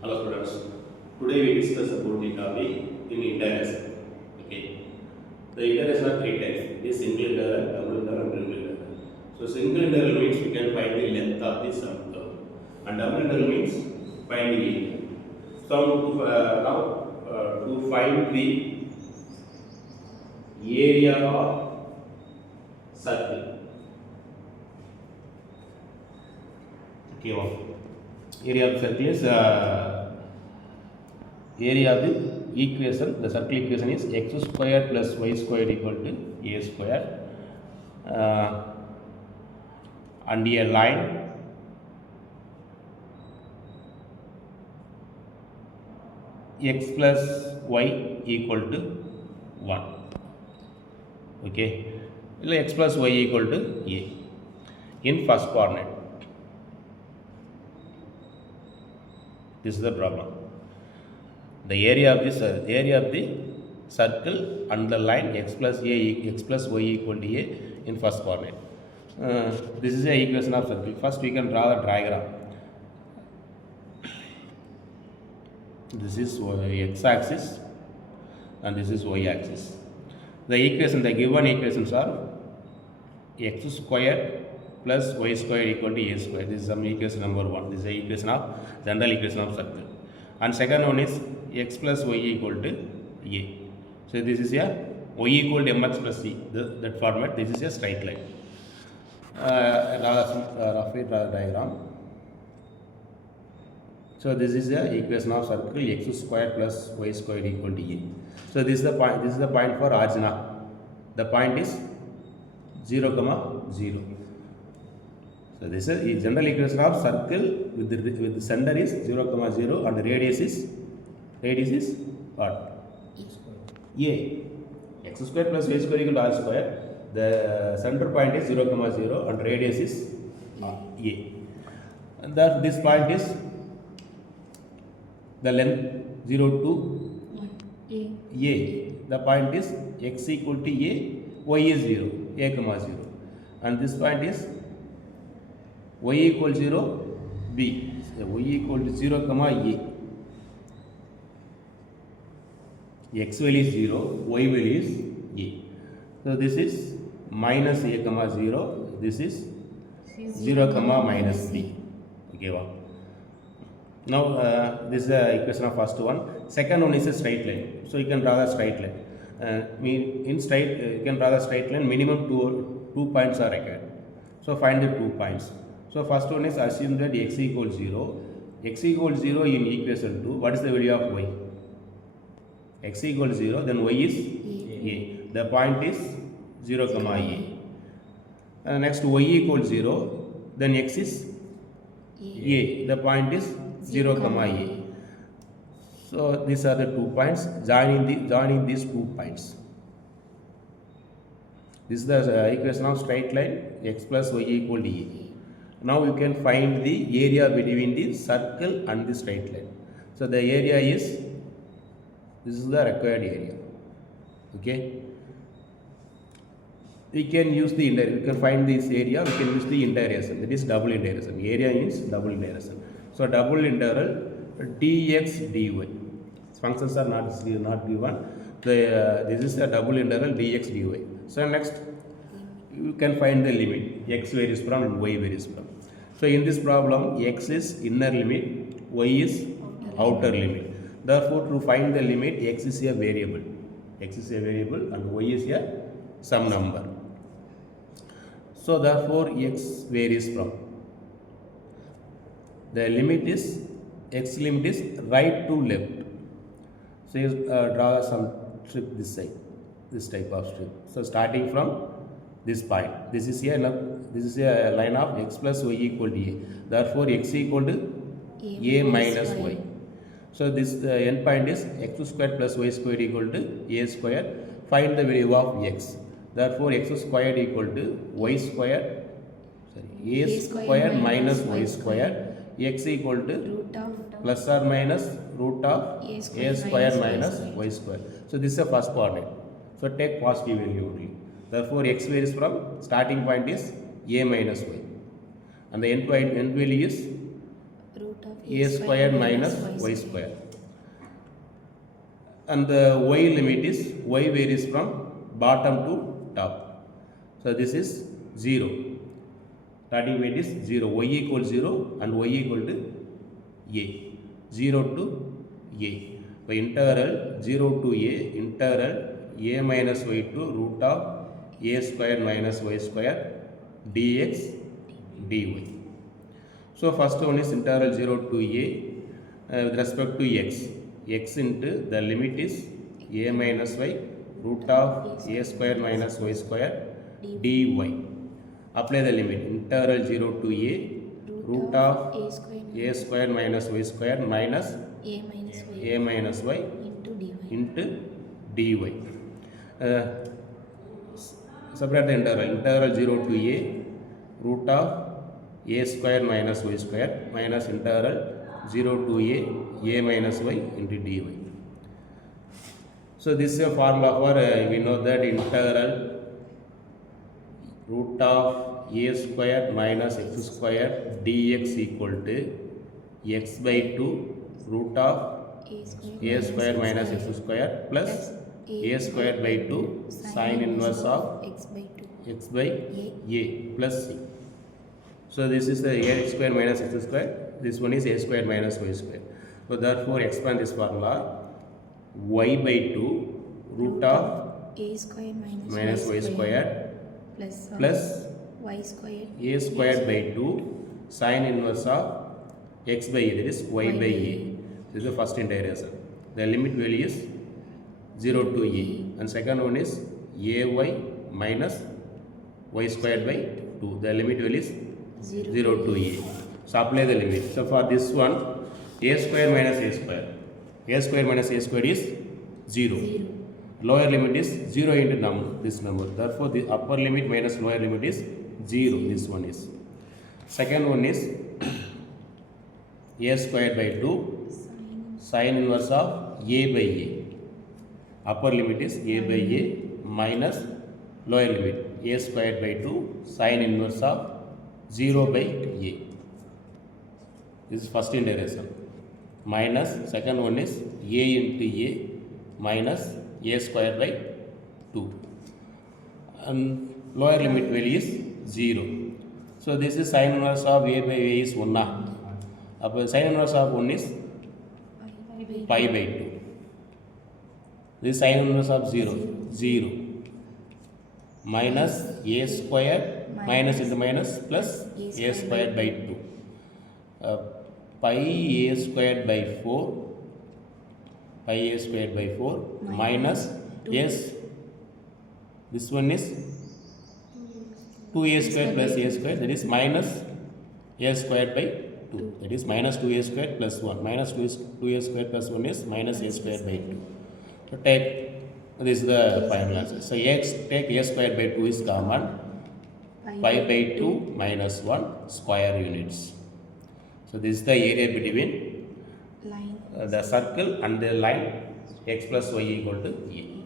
Hello students. Today we discuss about the topic in integration. Okay. The integration are three types. The single integral, double integral, and triple integral. So single integral means we can find the length of the sum curve, and double integral means find the area. So to find the area of circle. Okay. Area of circle is area of the equation. The circle equation is x square plus y square equal to a square, and a line x plus y equal to 1. Okay, x plus y equal to a in first coordinate. This is the problem. The area of the circle and the line x plus y equal to a in first coordinate. This is the equation of circle. First we can draw the diagram. This is x axis and this is y axis. The given equations are x square plus y square equal to a square. This is some equation number 1. This is the equation of general equation of circle. And second one is x plus y equal to a. So this is a y equal to mx plus c. That format. This is a straight line. Roughly draw the diagram. So this is the equation of circle x square plus y square equal to a. So this is the point. This is the point for origin. The point is 0, 0. So this is the general equation of circle with the center is 0, 0 and the radius is what? A. X square plus y square equal to r square. The center point is 0, 0 and radius is A. And that this point is the length 0 to A. The point is x equal to A, y is 0, a, 0. And this point is y equal 0, b. So y equal to 0, a. X value is 0, y value is a. So this is minus a, 0. This is 0, minus b. Okay, wow. Now this is the equation of first one. Second one is a straight line. So you can draw the straight line. You can draw the straight line. Minimum two points are required. So find the 2 points. So first one is assume that x equals 0. X equals 0 in equation 2. What is the value of y? X equals 0. Then y is a. The point is 0, a. Next y equals 0. Then x is a. The point is 0, a. So these are the 2 points. Joining these 2 points. This is the equation of straight line x plus y equal to a. Now you can find the area between the circle and the straight line. So the area is, this is the required area. Okay. We can use the integration. We can find this area. We can use the integration. That is double integration. Area means double integration. So double integral dx dy. Functions are not given. This is a double integral dx dy. So next you can find the limit. X varies from and y varies from. So in this problem, x is inner limit, y is outer limit. Therefore, to find the limit, x is a variable. X is a variable and y is a some number. So therefore, x varies from. The limit is, x limit is right to left. So you draw some strip this side, this type of strip. So starting from this point, this is a line of x plus y equal to a. Therefore, x equal to a minus y. So this end point is x square plus y square equal to a square. Find the value of x. Therefore, x square equal to y square. Sorry, a square minus y square. X equal to plus or minus root of a square minus y square. So this is the first coordinate. So take positive value only. Therefore, x varies from starting point is a minus y, and the end value is a square minus y square. And the y limit is y varies from bottom to top. So this is 0. Starting weight is 0. Y equals 0 and y equal to a. 0 to a. By integral 0 to a, integral a minus y to root of a square minus y square dx dy. So first one is integral 0 to a with respect to x. X into the limit is a minus y root of a square minus y square dy. Apply the limit integral 0 to a root of a square minus y square minus a minus y into dy. Separate the integral 0 to a root of a square minus y square minus integral 0 to a minus y into dy. So this is a formula for we know that integral root of a square minus x square dx equal to x by 2 root of a square minus x square plus a square by 2 sin inverse of x by a plus c. So this is the a square minus x square. This one is a square minus y square. So therefore expand this formula y by 2 root of a square minus y square plus y square a square by 2 sin inverse of x by a, that is y by a. This is the first integration. The limit value is 0 to a, and second one is ay minus y squared by 2. The limit value is 0 to a. So apply the limit. So for this one, a square minus a square. A square minus a square is 0. Lower limit is 0 into this number. Therefore, the upper limit minus lower limit is 0. This one is. Second one is a square by 2 sin inverse of a by a. Upper limit is a by a minus lower limit a square by 2 sin inverse of 0 by a. This is first integration. Minus second one is a into a minus a square by 2. And lower limit value is 0. So this is sin inverse of a by a is 1. Sin inverse of 1 is pi by 2. This is sin inverse of 0. 0. Minus a square minus into minus plus a square by 2. Pi a squared by 4 pi a squared by 4 minus s, this one is 2a squared plus a squared, that is minus a squared by 2, that is minus 2a squared plus 1, minus 2a squared plus 1 is minus a squared by 2. So take, this is the final answer. So take a squared by 2 is common, pi by 2 minus 1 square units. So this is the area between the circle and the line x plus y equal to a.